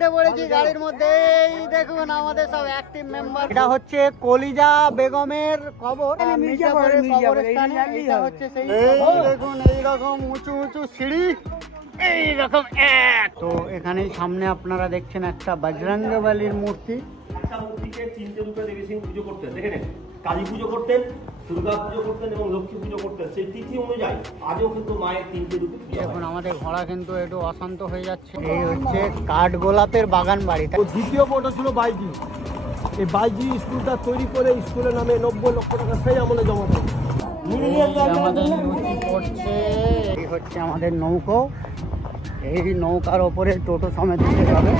উঠে পড়েছি গাড়ির মধ্যে। এই দেখুন আমাদের সব অ্যাক্টিভ মেম্বার। এটা হচ্ছে কলিজা বেগমের কবর, মির্জাপুরের কবরস্থানে। এটা হচ্ছে সেই, দেখুন এইরকম উঁচু উঁচু সিঁড়ি, এইরকম তো এখানেই সামনে আপনারা দেখছেন একটা বজরঙ্গবলীর মূর্তি। একটা মূর্তিকে তিনটে রূপে দেখেছেন পুজো করতেন, দেখে নেন। কালী পুজো করতেন, দুর্গা পুজো করতেন এবং লক্ষ্মী পুজো করতেন। সেই তিথি অনুযায়ী আজও কিন্তু মায়ের তিনটে রূপে। এখন আমাদের ঘোড়া কিন্তু একটু অশান্ত হয়ে যাচ্ছে। এই হচ্ছে কাঠ গোলাপের বাগান বাড়ি। দ্বিতীয় বোর্ডটা ছিল বাইজি। এই বাইজি স্কুলটা তৈরি করে স্কুলের নামে 90 লক্ষ টাকা সেই আমলে জমা দেয়। আমাদের নদী পড়ছে, এই হচ্ছে আমাদের নৌকো। এই নৌকার ওপরে টোটো সমেত দিতে যাবে।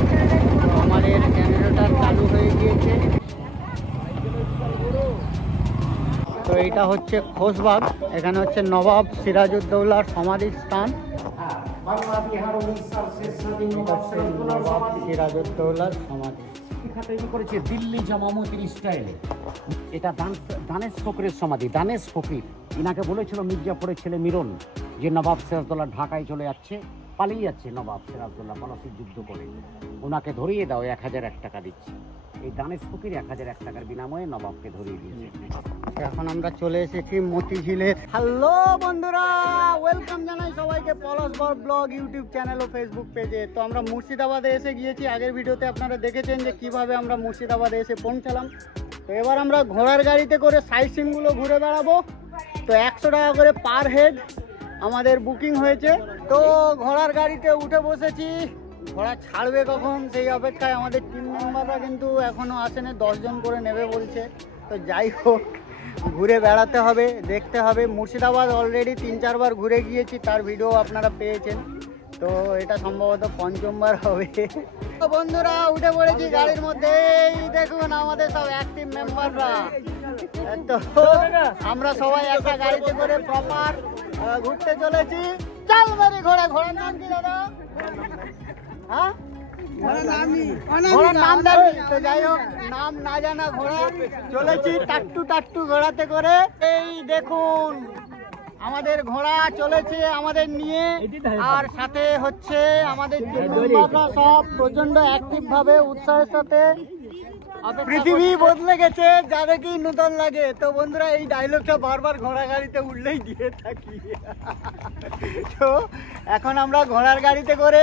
তো আমাদের জেনারেটর চালু হয়ে গিয়েছে। তো এইটা হচ্ছে খোশবাগ। এখানে হচ্ছে নবাব সিরাজউদ্দৌলার সমাধির স্থান। নবাব সিরাজউদ্দৌলার সমাধি তৈরি করেছে দিল্লি জামা মসজিদ স্টাইলে। এটা দানেশ ফকিরের সমাধি। দানেশ ফকির ইনাকে বলেছিল মির্জাপুরের ছেলে মিরন যে নবাব সিরাজউদ্দৌলা ঢাকায় চলে যাচ্ছে, পালিয়ে যাচ্ছে নবাব সিরাজউদ্দৌলা পলাশির যুদ্ধ করে, ওনাকে ধরিয়ে দাও, 1001 টাকা দিচ্ছে। এই দানেশ ফকির 1001 টাকার বিনিময়ে নবাবকে ধরিয়ে দিয়েছে। এখন আমরা চলে এসেছি মতিঝিলের। হ্যালো বন্ধুরা, ওয়েলকাম জানাই সবাইকে পলাশ ব্লগ ইউটিউব চ্যানেল ও ফেসবুক পেজে। তো আমরা মুর্শিদাবাদে এসে গিয়েছি। আগের ভিডিওতে আপনারা দেখেছেন যে কিভাবে আমরা মুর্শিদাবাদে এসে পৌঁছালাম। তো এবার আমরা ঘোড়ার গাড়িতে করে সাইট সিনগুলো ঘুরে বেড়াবো। তো 100 টাকা করে পার হেড আমাদের বুকিং হয়েছে। তো ঘোড়ার গাড়িতে উঠে বসেছি। ঘোড়া ছাড়বে কখন সেই অপেক্ষায় আমাদের টিম মেম্বাররা কিন্তু এখনও আসেনি, 10 জন করে নেবে বলছে। তো যাই হোক, ঘুরে বেড়াতে হবে, দেখতে হবে। মুর্শিদাবাদ অলরেডি 3-4 বার ঘুরে গিয়েছি, তার ভিডিও আপনারা পেয়েছেন। তো এটা সম্ভবত 5ম হবে। তো বন্ধুরা উঠে পড়েছি গাড়ির মধ্যে। এই দেখুন আমাদের সব অ্যাক্টিভ মেম্বাররা। তো আমরা সবাই একটা গাড়িতে করে প্রপার ঘুরতে চলেছি। চাল মারি ঘোড়া। ঘোড়ার নাম কি দাদা? হ্যাঁ, ঘোড়ার নাম জানি। তো যাই হোক, নাম না জানা ঘোড়া চলেছি টাট্টু ঘোড়াতে করে। এই দেখুন আমাদের ঘোড়া চলেছে আমাদের নিয়ে। আর সাথে হচ্ছে আমাদের সব প্রচন্ড অ্যাক্টিভ ভাবে উৎসাহের সাথে। পৃথিবী বদলে গেছে, যা দেখি নতুন লাগে। তো বন্ধুরা এই ডায়লগটা বারবার ঘোড়া গাড়িতে উঠলেই দিয়ে থাকি। তো এখন আমরা ঘোড়ার গাড়িতে করে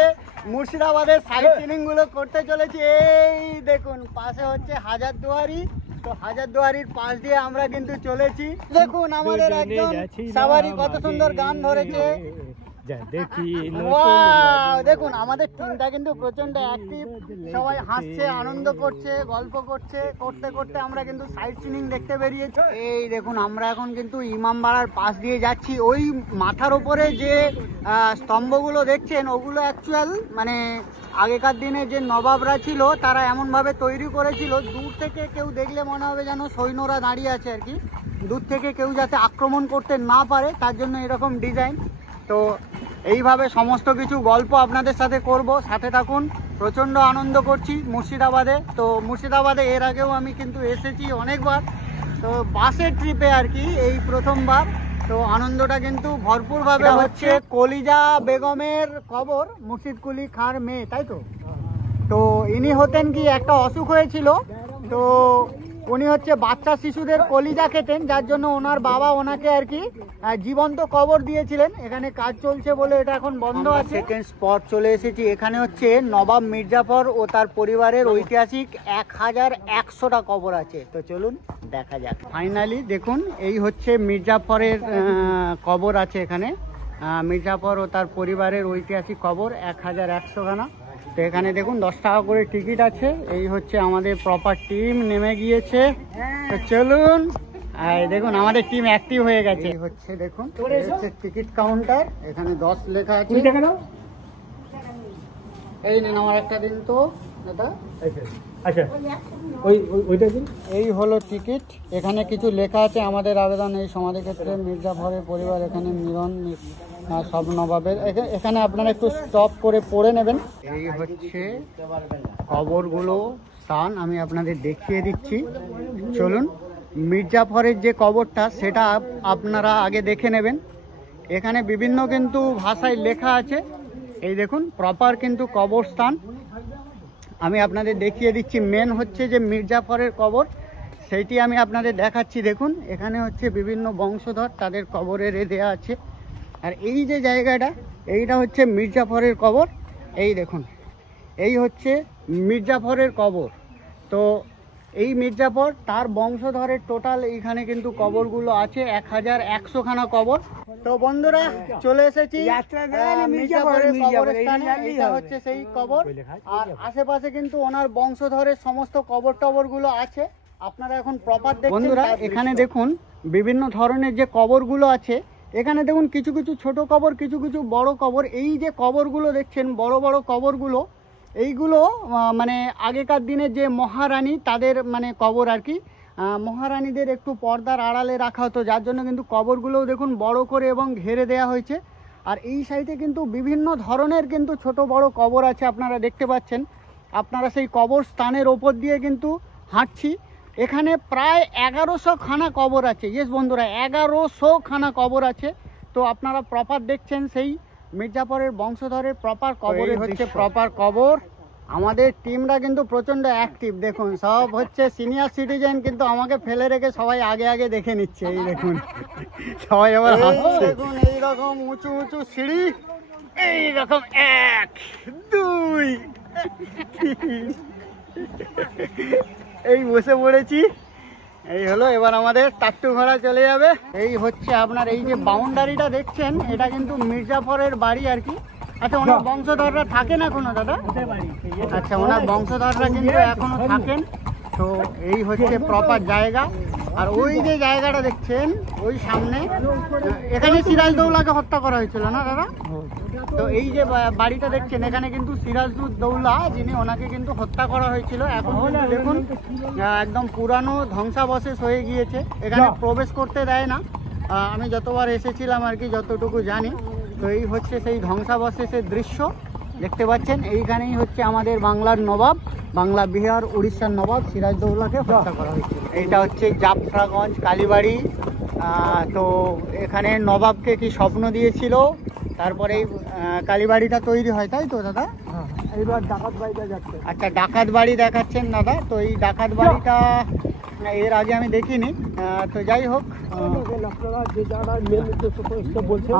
মুর্শিদাবাদের সাইট সিনিং গুলো করতে চলেছি। এই দেখুন পাশে হচ্ছে হাজারদুয়ারি। তো হাজারদুয়ারির পাশ দিয়ে আমরা কিন্তু চলেছি। দেখুন আমাদের একজন সাওয়ারি কত সুন্দর গান ধরেছে। দেখুন আমাদের টিমটা কিন্তু প্রচন্ড অ্যাক্টিভ, সবাই হাসছে, আনন্দ করছে, গল্প করছে। করতে করতে আমরা কিন্তু সাইট সিনিং দেখতে বেরিয়েছি। এই দেখুন আমরা এখন কিন্তু ইমামবাড়ার পাশ দিয়ে যাচ্ছি। ওই মাথার উপরে যে স্তম্ভগুলো দেখছেন ওগুলো অ্যাকচুয়াল মানে আগেকার দিনে যে নবাবরা ছিল তারা এমনভাবে তৈরি করেছিল, দূর থেকে কেউ দেখলে মনে হবে যেন সৈন্যরা দাঁড়িয়ে আছে আর কি। দূর থেকে কেউ যাতে আক্রমণ করতে না পারে তার জন্য এরকম ডিজাইন। তো এইভাবে সমস্ত কিছু গল্প আপনাদের সাথে করব, সাথে থাকুন। প্রচণ্ড আনন্দ করছি মুর্শিদাবাদে। তো মুর্শিদাবাদে এর আগেও আমি কিন্তু এসেছি অনেকবার, তো বাসের ট্রিপে আর কি এই প্রথমবার। তো আনন্দটা কিন্তু ভরপুরভাবে হচ্ছে। কলিজা বেগমের কবর, মুর্শিদ কুলি খাঁর মেয়ে, তাই তো? তো ইনি হতেন কি একটা অসুখ হয়েছিল, তো উনি হচ্ছে বাচ্চা শিশুদের কলিজা খেতেন, যার জন্য ওনার বাবা ওনাকে আর কি জীবন্ত কবর দিয়েছিলেন। এখানে কাজ চলছে বলে এটা এখন বন্ধ আছে। সেকেন্ড স্পট চলে এসেছি। এখানে হচ্ছে নবাব মির্জাফর ও তার পরিবারের ঐতিহাসিক 1100টা কবর আছে। তো চলুন দেখা যাক। ফাইনালি দেখুন এই হচ্ছে মির্জাফরের কবর আছে এখানে। মির্জাফর ও তার পরিবারের ঐতিহাসিক কবর 1100খানা। তো এখানে দেখুন 10 টাকা করে টিকিট আছে। এই হচ্ছে আমাদের প্রপার টিম নেমে গিয়েছে। তো চলুন, আর দেখুন আমাদের টিম অ্যাক্টিভ হয়ে গেছে। হচ্ছে দেখুন হচ্ছে টিকিট কাউন্টার, এখানে 10 লেখা আছে। এই নেন আমার একটা দিন তো দাদা। আচ্ছা ওইটা দিন। এই হলো টিকিট। এখানে কিছু লেখা আছে আমাদের আবেদন এই সমাধিক্ষেত্রে মির্জাফরের পরিবার, এখানে মিরন সব নবাবের। এখানে আপনারা একটু স্টপ করে পড়ে নেবেন। এই হচ্ছে কবরগুলো স্থান, আমি আপনাদের দেখিয়ে দিচ্ছি। চলুন, মির্জাফরের যে কবরটা সেটা আপনারা আগে দেখে নেবেন। এখানে বিভিন্ন কিন্তু ভাষায় লেখা আছে। এই দেখুন প্রপার কিন্তু কবরস্থান। আমি আপনাদের দেখিয়ে দিচ্ছি। মেন হচ্ছে যে মির্জাফরের কবর, সেইটি আমি আপনাদের দেখাচ্ছি। দেখুন এখানে হচ্ছে বিভিন্ন বংশধর, তাদের কবরের দেয়া আছে। আর এই যে জায়গাটা, এইটা হচ্ছে মির্জাফরের কবর। এই দেখুন, এই হচ্ছে মির্জাফরের কবর। তো এই মির্জাফর তার বংশধরের টোটাল এইখানে কিন্তু কবরগুলো আছে 1100 খানা কবর। তো বন্ধুরা চলে এসেছি মির্জাফরের কবরস্থানে। এটা হচ্ছে সেই কবর, আর আশেপাশে কিন্তু ওনার বংশধরের সমস্ত কবর টবরগুলো আছে। আপনারা এখন প্রপার দেখুন বন্ধুরা। এখানে দেখুন বিভিন্ন ধরনের যে কবরগুলো আছে। এখানে দেখুন কিছু কিছু ছোট কবর, কিছু কিছু বড় কবর। এই যে কবরগুলো দেখছেন, বড় বড় কবরগুলো, এইগুলো মানে আগেকার দিনের যে মহারানী তাদের মানে কবর আর কি। মহারানীদের একটু পর্দার আড়ালে রাখা হতো, যার জন্য কিন্তু কবরগুলোও দেখুন বড় করে এবং ঘেরে দেওয়া হয়েছে। আর এই সাইডে কিন্তু বিভিন্ন ধরনের কিন্তু ছোট বড় কবর আছে, আপনারা দেখতে পাচ্ছেন। আপনারা সেই কবর স্থানের ওপর দিয়ে কিন্তু হাঁটছি। এখানে প্রায় 1100 খানা কবর আছে। ইয়েস বন্ধুরা, 1100 খানা কবর আছে। তো আপনারা প্রপার দেখছেন সেই মির্জাফরের বংশধরের প্রপার কবরে হচ্ছে প্রপার কবর। আমাদের টিমরা কিন্তু প্রচণ্ড অ্যাক্টিভ। দেখুন সব হচ্ছে সিনিয়র সিটিজেন, কিন্তু আমাকে ফেলে রেখে সবাই আগে আগে দেখে নিচ্ছে। এই দেখুন সবাই আবার হাসছে। দেখুন এইরকম উঁচু উঁচু সিঁড়ি, এইরকম 1 2 3 এই বসে পড়েছি। এই হলো, এবার আমাদের টাট্টু ঘোড়া চলে যাবে। এই হচ্ছে আপনার এই যে বাউন্ডারিটা দেখছেন, এটা কিন্তু মির্জাফরের বাড়ি আর কি। আচ্ছা, ওনার বংশধররা থাকেন এখনো দাদা? আচ্ছা, ওনার বংশধররা কিন্তু এখনো থাকেন। তো এই হচ্ছে প্রপার জায়গা। আর ওই যে জায়গাটা দেখছেন ওই সামনে, এখানে সিরাজদৌল্লাকে হত্যা করা হয়েছিল না দাদা? তো এই যে বাড়িটা দেখছেন, এখানে কিন্তু সিরাজউদ্দৌলা যিনি, ওনাকে কিন্তু হত্যা করা হয়েছিল। এখন দেখুন একদম পুরানো ধ্বংসাবশেষ হয়ে গিয়েছে, এখানে প্রবেশ করতে দেয় না। আমি যতবার এসেছিলাম আর কি, যতটুকু জানি। তো এই হচ্ছে সেই ধ্বংসাবশেষের দৃশ্য দেখতে পাচ্ছেন। এইখানেই হচ্ছে আমাদের বাংলার নবাব, বাংলা বিহার উড়িষ্যার নবাব সিরাজদৌল্লাকে হত্যা করা হয়েছিল। এইটা হচ্ছে জাফরাগঞ্জ কালীবাড়ি। তো এখানে নবাবকে কি স্বপ্ন দিয়েছিল, তারপরে এই কালীবাড়িটা তৈরি হয়, তাই তো দাদা? এইবার ডাকাত বাড়িটা যাচ্ছে। আচ্ছা, ডাকাত বাড়ি দেখাচ্ছেন দাদা। তো এই ডাকাত বাড়িটা এর আগে আমি দেখিনি। তো যাই হোক, আপনারা যে যারা মেন উদ্দেশ্য বলছেন,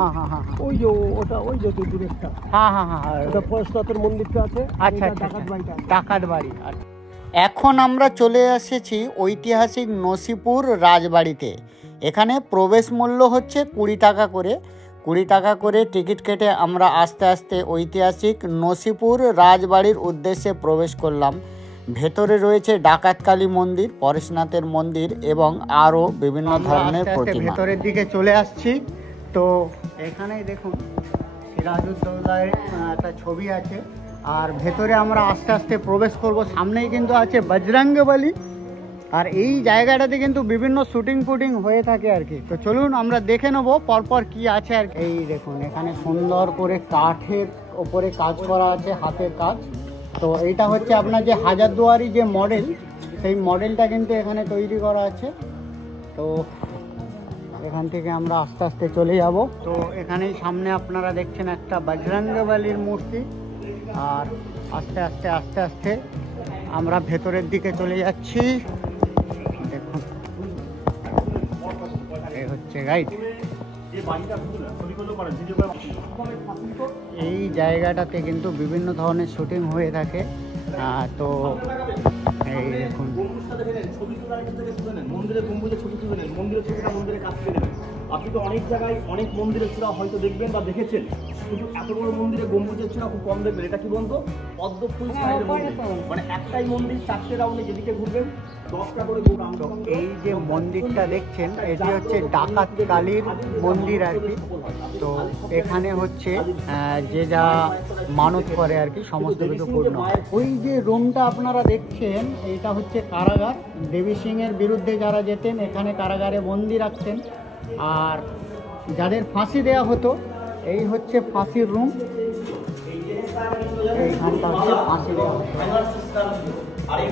ওই যে ওটা, ওই যে দূরেরটা, ওটা ফরেস্টনাথের মন্দিরটা আছে। আচ্ছা, ডাকাত বাড়িটা, ডাকাত বাড়ি। এখন আমরা চলে এসেছি ঐতিহাসিক নসিপুর রাজবাড়িতে। এখানে প্রবেশ মূল্য হচ্ছে 20 টাকা করে। 20 টাকা করে টিকিট কেটে আমরা আস্তে আস্তে ঐতিহাসিক নসিপুর রাজবাড়ির উদ্দেশ্যে প্রবেশ করলাম। ভেতরে রয়েছে ডাকাতকালী মন্দির, পরেশনাথের মন্দির এবং আরও বিভিন্ন ধরনের প্রতিমা। ভেতরের দিকে চলে আসছি। তো এখানেই দেখুন সিরাজউদ্দৌলার একটা ছবি আছে। আর ভেতরে আমরা আস্তে আস্তে প্রবেশ করব। সামনেই কিন্তু আছে বজরংবলী। আর এই জায়গাটাতে কিন্তু বিভিন্ন শুটিং ফুটিং হয়ে থাকে আর কি। তো চলুন আমরা দেখে নেবো পরপর কি আছে আর। এই দেখুন এখানে সুন্দর করে কাঠের ওপরে কাজ করা আছে, হাতের কাজ। তো এইটা হচ্ছে আপনার যে হাজারদুয়ারি যে মডেল, সেই মডেলটা কিন্তু এখানে তৈরি করা আছে। তো এখান থেকে আমরা আস্তে আস্তে চলে যাব। তো এখানেই সামনে আপনারা দেখছেন একটা বজরংবলীর মূর্তি। আর আস্তে আস্তে আস্তে আস্তে আমরা ভেতরের দিকে চলে যাচ্ছি। দেখুন এই হচ্ছে গাইড। এই জায়গাটাতে কিন্তু বিভিন্ন ধরনের শুটিং হয়ে থাকে। তো এই দেখুন মন্দিরের গম্বুজের ছবি তুলে নেন, মন্দিরের ছবিটা মন্দিরের কাছ থেকে নেবেন। আপনি তো অনেক জায়গায় অনেক মন্দিরের চূড়া হয়তো দেখবেন বা দেখেছেন, কিন্তু এত বড় মন্দিরে গম্বুজের চূড়া খুব কম দেখবেন। এটা কি বলতো? পদ্ম ফুল স্টাইলের মন্দির। মানে একটাই মন্দির, 4টে রাউন্ডে যেদিকে ঘুরবেন 10টা করে ঘুরবেন। এই যে মন্দিরটা দেখছেন, এটি হচ্ছে ডাকাত কালীর মন্দির আর কি। তো এখানে হচ্ছে যে যা মানত করে আর কি, সমস্ত কিছু পূর্ণ হয়। ওই যে রুমটা আপনারা দেখছেন, এটা হচ্ছে কারাগার। দেবী সিংয়ের বিরুদ্ধে যারা যেতেন এখানে কারাগারে বন্দি রাখতেন। আর যাদের ফাঁসি দেয়া হতো, এই হচ্ছে ফাঁসির রুম। এইখানটা হচ্ছে ফাঁসি দেওয়া হতো। আর এই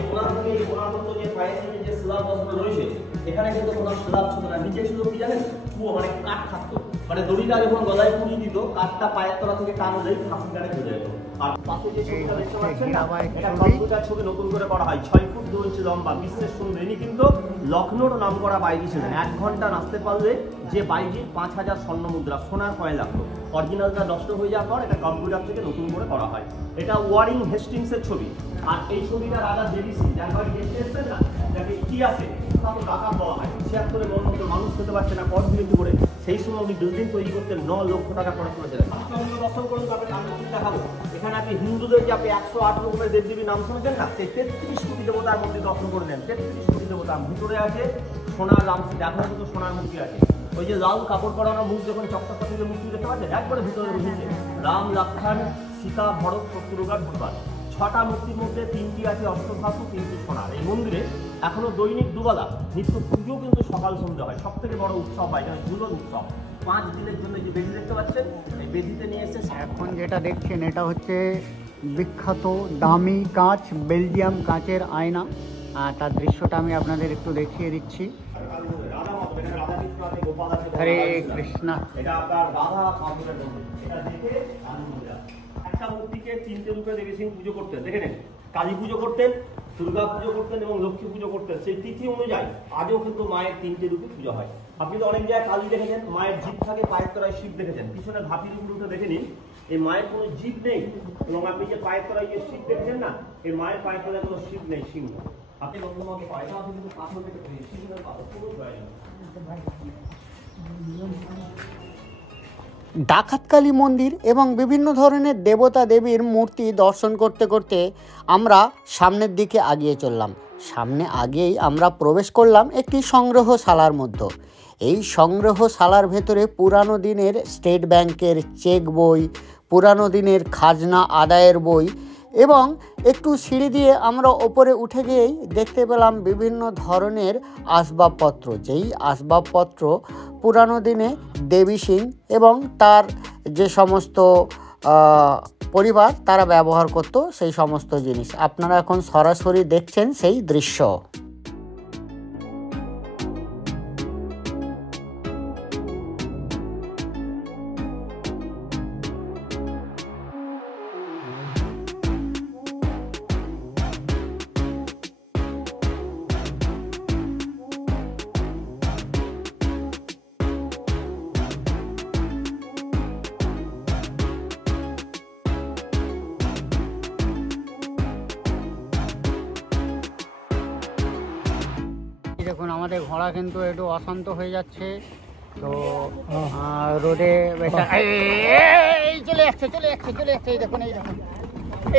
যে ফায়ার যে স্ল্যাব রয়েছে, এখানে কিন্তু কোনো স্ল্যাব ছিল না, নিচে শুধু কি জানেন, মানে কাঠ থাকতো। মানে দড়িটা যখন গলায় পুড়িয়ে দিত, কাঠটা পায়ের তলা থেকে টানলেই ঠাকুর গাড়ি ধরে যেত। আর পাশে যে ছবিটা দেখতে পাচ্ছেন না, এটা কম্পিউটার ছবি নতুন করে করা হয়, 6 ফুট 2 ইঞ্চি লম্বা, বিশ্বের সুন্দর। ইনি কিন্তু লখনৌর নাম করা বাইজি ছিলেন। 1 ঘন্টা নাচতে পারলে যে বাইজি 5000 স্বর্ণ মুদ্রা সোনার কয়েন লাগতো। অরিজিনালটা নষ্ট হয়ে যাওয়ার পর এটা কম্পিউটার থেকে নতুন করে করা হয়। এটা ওয়ারিং হেস্টিংসের ছবি। আর এই ছবিটা রাজা দেবী সিং, যার বাড়ি দেখতে এসছেন না, যাকে ইতিহাসে তখন রাজা বলা হয়। 76-এ মানুষ খেতে পারছে না, কর বিরতি করে সেই সময় উনি বিল্ডিং তৈরি করতে 9 লক্ষ টাকা খরচ করেছিলেন। দর্শন করুন, তারপরে আমি দেখাবো। এখানে আপনি হিন্দুদের যে আপনি 108 রকমের দেবদেবীর নাম শুনেছেন না, সেই 33 কোটি দেবতার মন্দির দর্শন করে নেন। 33 কোটি দেবতা ভিতরে আছে। সোনার রাম দেখার মতো সোনার মূর্তি আছে। ওই যে লাল কাপড় পরানো মুখ যখন চকচক থেকে মূর্তি দেখতে পাচ্ছেন, একবারে ভিতরে বসেছে রাম, লক্ষ্মণ, সীতা, ভরত, শত্রুঘ্ন, হনুমান। 6টা মূর্তির মধ্যে 3টি আছে অষ্টধাতু, 3টি সোনার। এই মন্দিরে এখনো দৈনিক দুবেলা নিত্য পুজো কিন্তু সকাল সন্ধ্যা হয়। সব থেকে বড় উৎসব হয় যেমন ঝুলন উৎসব। 5 দিনের জন্য যে বেদি দেখতে পাচ্ছেন, এই বেদিতে নিয়ে এসে এখন যেটা দেখছেন এটা হচ্ছে বিখ্যাত দামি কাঁচ, বেলজিয়াম কাঁচের আয়না। তার দৃশ্যটা আমি আপনাদের একটু দেখিয়ে দিচ্ছি। হরে কৃষ্ণ। এটা আপনার রাধা কাপুরের মন্দির। এটা দেখে একটা মূর্তিকে 3টে রূপে দেবী সিং পুজো করতেন। দেখে নেন, কালী পুজো করতেন, দুর্গা পুজো করতেন এবং লক্ষ্মী পুজো করতেন। সেই তিথি অনুযায়ী আজও কিন্তু মায়ের 3টে রূপে পুজো হয়। আপনি তো অনেক জায়গায় কালী দেখেছেন, মায়ের জিভ থাকে, পায়ের তলায় শিব দেখেছেন। পিছনে ভাপির উপরে দেখে নিন, এই মায়ের কোনো জিভ নেই। এবং আপনি যে পায়ের তলায় যে শিব দেখেছেন না, এই মায়ের পায়ের তলায় কোনো শিব নেই, সিংহ। আপনি নন্দমাকে পায়টা আপনি কিন্তু পাথর দেখে শিবের পাথর পুরো হয় না। ডাকাতকালী মন্দির এবং বিভিন্ন ধরনের দেবতা দেবীর মূর্তি দর্শন করতে করতে আমরা সামনের দিকে আগিয়ে চললাম। সামনে আগেই আমরা প্রবেশ করলাম একটি সংগ্রহশালার মধ্যে। এই সংগ্রহশালার ভেতরে পুরানো দিনের স্টেট ব্যাংকের চেক বই, পুরানো দিনের খাজনা আদায়ের বই এবং একটু সিঁড়ি দিয়ে আমরা ওপরে উঠে গিয়েই দেখতে পেলাম বিভিন্ন ধরনের আসবাবপত্র, যেই আসবাবপত্র পুরানো দিনে দেবী সিং এবং তার যে সমস্ত পরিবার তারা ব্যবহার করত সেই সমস্ত জিনিস আপনারা এখন সরাসরি দেখছেন সেই দৃশ্য। দেখুন আমাদের ঘোড়া কিন্তু একটু অশান্ত হয়ে যাচ্ছে, তো রোদে এই চলে যাচ্ছে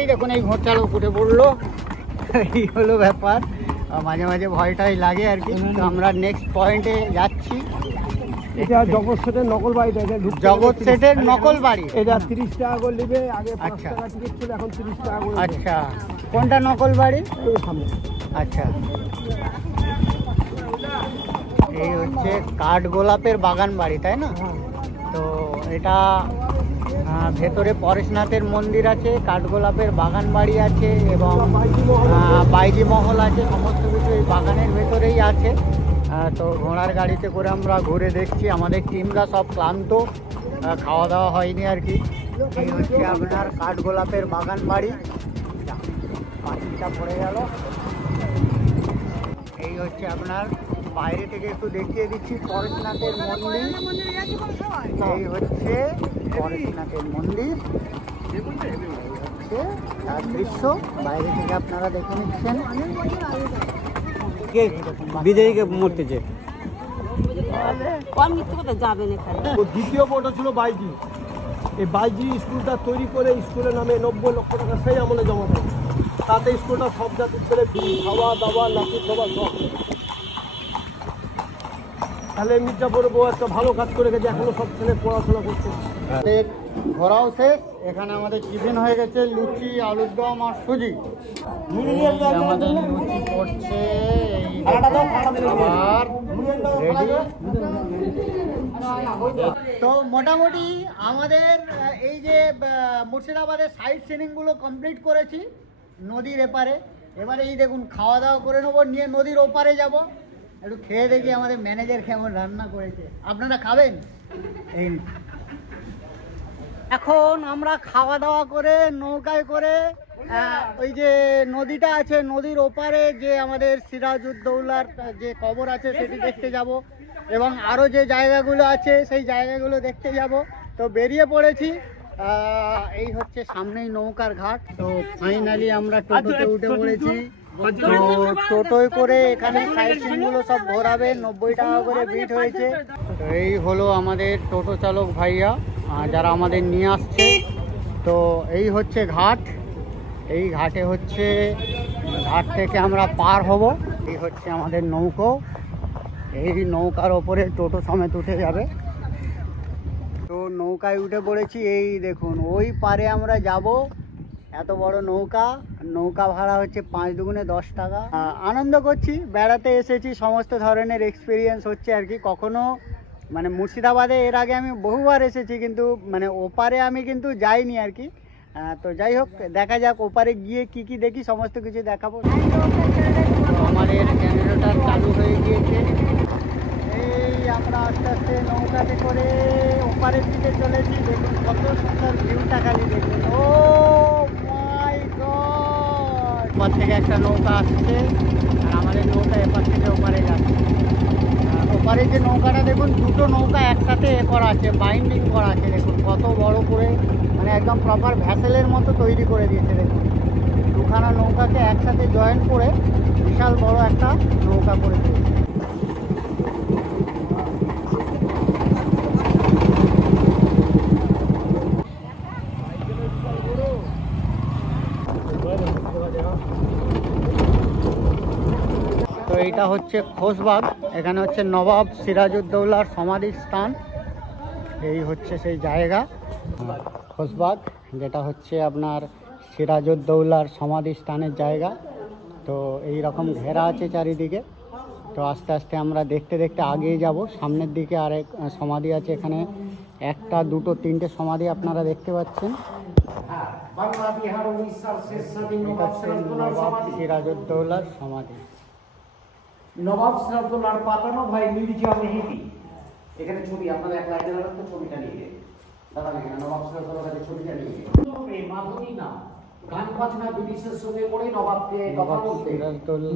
এই দেখুন এই ঘোড়াটার উপরে পড়লো। এই হলো ব্যাপার, মাঝে মাঝে ভয়টাই লাগে আর কি। তো আমরা নেক্সট পয়েন্টে যাচ্ছি। এটা জগৎ সেটের নকল বাড়ি। জগৎ সেটের নকল বাড়ি। এটা 30 টাকা করে নেবে, আগে 5 আচ্ছা টাকা টিকিট ছিল, এখন 30 টাকা করে। আচ্ছা, কোনটা নকল বাড়ি? এই সামনে। আচ্ছা, এই হচ্ছে কাঠগোলাপের বাগান বাড়ি, তাই না? তো এটা ভেতরে পরেশনাথের মন্দির আছে, কাঠগোলাপের বাগান বাড়ি আছে এবং বাইজি মহল আছে। সমস্ত কিছু এই বাগানের ভেতরেই আছে। তো ঘোড়ার গাড়িতে করে আমরা ঘুরে দেখছি। আমাদের টিমরা সব ক্লান্ত, খাওয়া দাওয়া হয়নি আর কি। এই হচ্ছে আপনার কাঠগোলাপের বাগান বাড়ি। পাখিটা পড়ে গেল। এই হচ্ছে আপনার বাইরে থেকে একটু দেখিয়ে দিচ্ছি পরেশনাথের মন্দির। এই হচ্ছে পরেশনাথের মন্দির, তার দৃশ্য বাইরে থেকে আপনারা দেখে নিচ্ছেন। বিদেশিকে মরতেছে। দ্বিতীয় ফটো ছিল বাইজি। এই বাইজি স্কুলটা তৈরি করে স্কুলের নামে 90 লক্ষ টাকা সেই আমলে জমা দেয়। তাতে স্কুলটা সব জাতির ছেলে খাওয়া দাওয়া নাচি খাওয়া সব। তাহলে মির্জাপুরে বউ একটা ভালো কাজ করে গেছে, এখনো সব ছেলে পড়াশোনা করছে। ঘোরাও শেষ। এখানে আমাদের টিফিন হয়ে গেছে, লুচি, আলুর দম আর সুজি। আমাদের লুচি পড়ছে, তো মোটামুটি আমাদের এই যে মুর্শিদাবাদের সাইড সিনিংগুলো কমপ্লিট করেছি নদীর এপারে। এবারে এই দেখুন খাওয়া দাওয়া করে নেবো, নিয়ে নদীর ওপারে যাব। একটু খেয়ে দেখি আমাদের ম্যানেজার কেমন রান্না করেছে। আপনারা খাবেন? এই এখন আমরা খাওয়া দাওয়া করে নৌকায় করে ওই যে নদীটা আছে, নদীর ওপারে যে আমাদের সিরাজউদ্দৌলার যে কবর আছে সেটি দেখতে যাব, এবং আরও যে জায়গাগুলো আছে সেই জায়গাগুলো দেখতে যাব। তো বেরিয়ে পড়েছি, এই হচ্ছে সামনেই নৌকার ঘাট। তো ফাইনালি আমরা টোটোতে উঠে পড়েছি। তো টোটোয় করে এখানে সাইড সিনগুলো সব ঘোরাবে, 90 টাকা করে বিট হয়েছে। তো এই হলো আমাদের টোটো চালক ভাইয়া যারা আমাদের নিয়ে আসছে। তো এই হচ্ছে ঘাট, এই ঘাটে হচ্ছে ঘাট থেকে আমরা পার হব। এই হচ্ছে আমাদের নৌকো, এই নৌকার ওপরে টোটো সমেত উঠে যাবে। তো নৌকায় উঠে পড়েছি, এই দেখুন ওই পারে আমরা যাব। এত বড় নৌকা, নৌকা ভাড়া হচ্ছে 5 দুগুণে 10 টাকা। আনন্দ করছি, বেড়াতে এসেছি, সমস্ত ধরনের এক্সপিরিয়েন্স হচ্ছে আর কি। কখনো মানে মুর্শিদাবাদে এর আগে আমি বহুবার এসেছি, কিন্তু মানে ওপারে আমি কিন্তু যাইনি আর কি। তো যাই হোক, দেখা যাক ওপারে গিয়ে কি কি দেখি, সমস্ত কিছু দেখাবো। তো আমাদের জেনারেটর চালু হয়ে গিয়েছে, এই আমরা আস্তে আস্তে নৌকাতে করে ওপারের দিকে চলেছি। দেখুন কত সুন্দর ভিউটা, খালি দেখুন। ও মাই গড, ওপার থেকে একটা নৌকা আসছে আর আমাদের নৌকা এপার থেকে ওপারে যাচ্ছে। ওপারে যে নৌকাটা দেখুন, দুটো নৌকা একসাথে করা আছে, বাইন্ডিং করা আছে। দেখুন কত বড় করে, মানে একদম প্রপার ভ্যাসেলের মতো তৈরি করে দিয়েছে। দেখুন দুখানা নৌকাকে একসাথে জয়েন করে বিশাল বড় একটা নৌকা করে দিয়েছে। তো এইটা হচ্ছে খোশবাগ, এখানে হচ্ছে নবাব সিরাজউদ্দৌলার সমাধি স্থান। এই হচ্ছে সেই জায়গা খোশবাগ, যেটা হচ্ছে আপনার সিরাজউদ্দৌলার সমাধি স্থানের জায়গা। তো এই রকম ঘেরা আছে চারিদিকে। তো আস্তে আস্তে আমরা দেখতে দেখতে আগিয়ে যাব। সামনের দিকে আরেক সমাধি আছে, এখানে 1, 2, 3টে সমাধি আপনারা দেখতে পাচ্ছেন। সিরাজউদ্দৌলার সমাধি, নবাব সিরাজউদ্দৌলার পাতানো ভাই মির্জা মেহেদি। এখানে ছবি আপনারা এক লাইনে রাখতে, ছবিটা নিয়ে দাদা এখানে নবাব সিরাজউদ্দৌলার ছবিটা নিয়ে মাধবী না গান বাজনা ব্রিটিশের সঙ্গে করে নবাবকে কথা বলতে,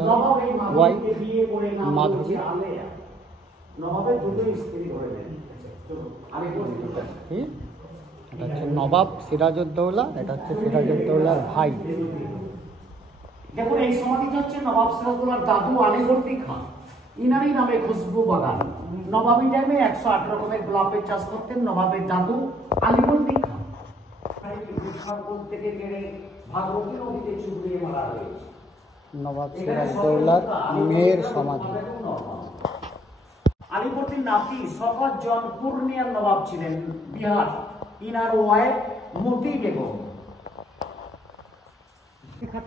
নবাব এই মাধবীকে বিয়ে করে নাম হচ্ছে আলেয়া। নবাবের দুটো স্ত্রী হলেন। আমি বলি এটা হচ্ছে নবাব সিরাজউদ্দৌলা, এটা হচ্ছে সিরাজউদ্দৌলার ভাই। দেখুন এই সমাধিটা হচ্ছে নবাব সিরাজউদ্দৌলার দাদু আলীবর্দী খান, ইনারই নামে খুশবু বাগান। নবাবী টাইমে 108 রকমের গোলাপের চাষ করতেন নবাবের দাদু আলীবর্দী খান। থেকে কেড়ে ভাগীরথী নদীতে চুবিয়ে মারা হয়েছে। নবাব সিরাজউদ্দৌলার মেয়ের সমাধি। আলীবর্দীর নাতি শওকত জন পূর্ণিয়ার নবাব ছিলেন বিহার, ইনার ওয়াইফ মতি বেগম।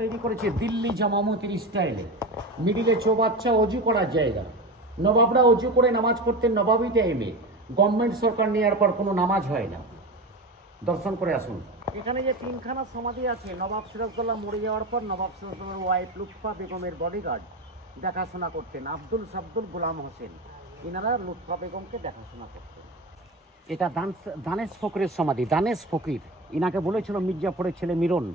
তৈরি করেছে দিল্লি জামা মসজিদ স্টাইলে, মিডিলে চৌবাচ্চা, অজু করার জায়গা। নবাবরা অজু করে নামাজ পড়তেন নবাবী টাইমে। গভর্নমেন্ট সরকার নেওয়ার পর কোনো নামাজ হয় না। দর্শন করে আসুন। এখানে যে 3খানা সমাধি আছে, নবাব সিরাজউদ্দৌলা মরে যাওয়ার পর নবাব সিরাজউদ্দৌলার ওয়াইফ লুৎফা বেগমের বডিগার্ড দেখাশোনা করতেন আব্দুল সাব্দুল গোলাম হোসেন। এনারা লুৎফা বেগমকে দেখাশোনা করতেন। এটা দানেশ ফকিরের সমাধি। দানেশ ফকির ইনাকে বলেছিল মির্জাফরের ছেলে মিরন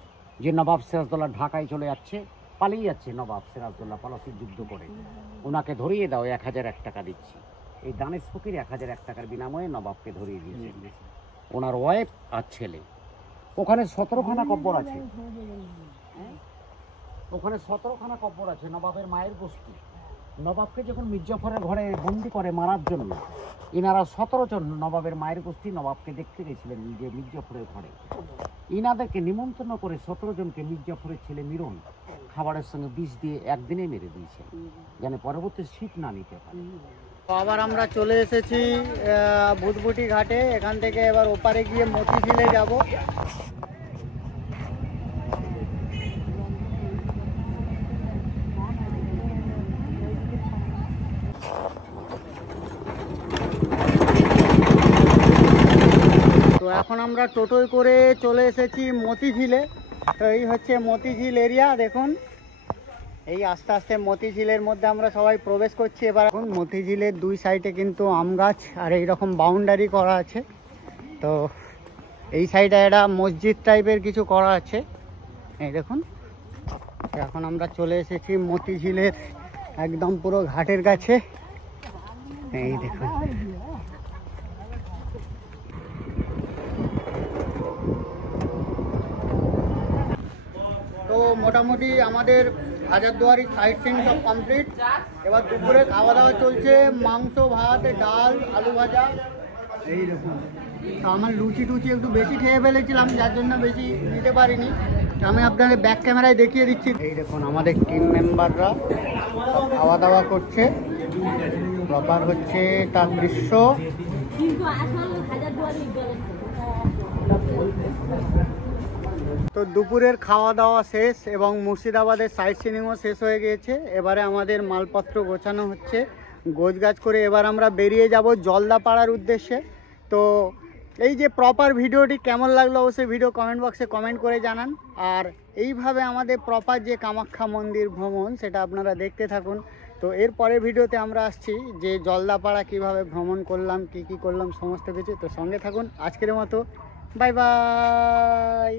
যে নবাব সিরাজউদ্দৌলা ঢাকায় চলে যাচ্ছে, পালিয়ে যাচ্ছে নবাব সিরাজউদ্দৌলা পলাশির যুদ্ধ করে, ওনাকে ধরিয়ে দাও, 1001 টাকা দিচ্ছি। এই দানেশ ফকির 1001 টাকার বিনিময়ে নবাবকে ধরিয়ে দিয়েছেন, ওনার ওয়াইফ আর ছেলে। ওখানে 17খানা কব্বর আছে, ওখানে 17খানা কব্বর আছে নবাবের মায়ের গোষ্ঠী। নবাবকে যখন মির্জাফরের ঘরে বন্দি করে মারার জন্য, ইনারা 17 জন নবাবের মায়ের গোষ্ঠী নবাবকে দেখতে গেছিলেন যে মির্জাফরের ঘরে। ইনাদেরকে নিমন্ত্রণ করে 17 জনকে মির্জাফরের ছেলে মিরন খাবারের সঙ্গে বিষ দিয়ে একদিনে মেরে দিয়েছে, যেন পরবর্তী শীত না নিতে পারে। তো আবার আমরা চলে এসেছি ভুতভুটি ঘাটে। এখান থেকে এবার ওপারে গিয়ে মতিঝিলে যাব। তো এখন আমরা টোটোয় করে চলে এসেছি মতিঝিলে। তো এই হচ্ছে মতিঝিল এরিয়া। দেখুন এই আস্তে আস্তে মতিঝিলের মধ্যে আমরা সবাই প্রবেশ করছি। এবার এখন মতিঝিলের দুই সাইডে কিন্তু আম গাছ আর এইরকম বাউন্ডারি করা আছে। তো এই সাইডে একটা মসজিদ টাইপের কিছু করা আছে, এই দেখুন। এখন আমরা চলে এসেছি মতিঝিলের একদম পুরো ঘাটের কাছে, এই দেখুন। তো মোটামুটি আমাদের হাজারদুয়ারি সাইট সিন সব কমপ্লিট। এবার দুপুরে খাওয়া দাওয়া চলছে, মাংস, ভাত, ডাল, আলু ভাজা, এই দেখুন। তো আমার লুচি টুচি একটু বেশি খেয়ে ফেলেছিলাম, যার জন্য বেশি নিতে পারিনি। আমি আপনাদের ব্যাক ক্যামেরায় দেখিয়ে দিচ্ছি। এই দেখুন আমাদের টিম মেম্বাররা খাওয়া দাওয়া করছে, প্রপার হচ্ছে তার দৃশ্য। তো দুপুরের খাওয়া দাওয়া শেষ এবং মুর্শিদাবাদের সাইট সিনিংও শেষ হয়ে গিয়েছে। এবারে আমাদের মালপত্র গোছানো হচ্ছে গোছগাছ করে। এবার আমরা বেরিয়ে যাব জলদাপাড়ার উদ্দেশ্যে। তো এই যে প্রপার ভিডিওটি কেমন লাগলো অবশ্যই ভিডিও কমেন্ট বক্সে কমেন্ট করে জানান। আর এইভাবে আমাদের প্রপার যে কামাখ্যা মন্দির ভ্রমণ সেটা আপনারা দেখতে থাকুন। তো এর পরের ভিডিওতে আমরা আসছি যে জলদাপাড়া কিভাবে ভ্রমণ করলাম, কি কি করলাম সমস্ত কিছু। তো সঙ্গে থাকুন। আজকের মতো বাই বাই।